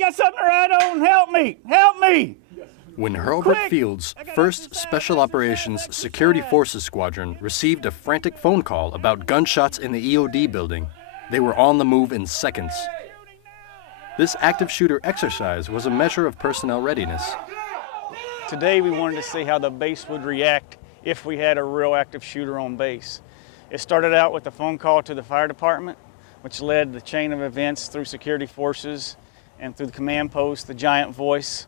You got something to ride on? Help me! Help me! When Hurlburt Field's 1st Special Operations Security Forces Squadron received a frantic phone call about gunshots in the EOD building, they were on the move in seconds. This active shooter exercise was a measure of personnel readiness. Today we wanted to see how the base would react if we had a real active shooter on base. It started out with a phone call to the fire department, which led the chain of events through security forces and through the command post, the giant voice.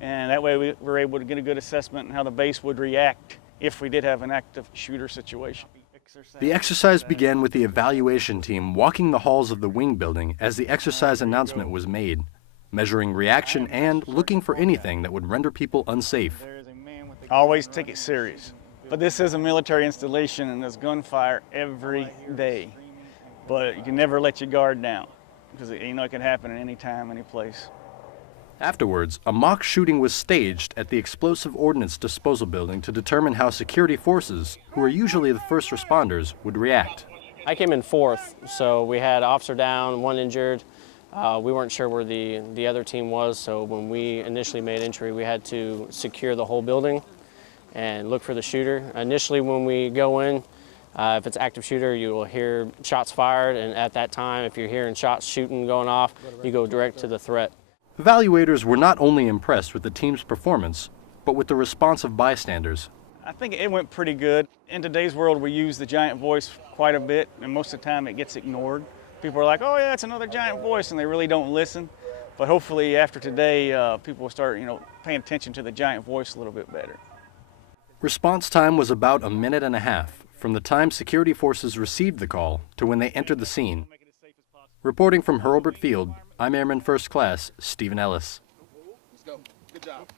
And that way we were able to get a good assessment on how the base would react if we did have an active shooter situation. The exercise began with the evaluation team walking the halls of the wing building as the exercise announcement was made, measuring reaction and looking for anything that would render people unsafe. I always take it serious, but this is a military installation and there's gunfire every day. But you can never let your guard down because it can happen at any time, any place. Afterwards, a mock shooting was staged at the Explosive Ordnance Disposal Building to determine how security forces, who are usually the first responders, would react. I came in 4th, so we had officer down, 1 injured. We weren't sure where the other team was, so when we initially made entry, we had to secure the whole building and look for the shooter. Initially, when we go in, if it's active shooter, you will hear shots fired, and at that time, if you're hearing shots shooting going off, you go direct to the threat. Evaluators were not only impressed with the team's performance, but with the response of bystanders. I think it went pretty good. In today's world, we use the giant voice quite a bit, and most of the time it gets ignored. People are like, oh yeah, it's another giant voice, and they really don't listen. But hopefully after today, people will start, paying attention to the giant voice a little bit better. Response time was about 1.5 minutes from the time security forces received the call to when they entered the scene. Reporting from Hurlburt Field, I'm Airman First Class Stephen Ellis. Let's go. Good job.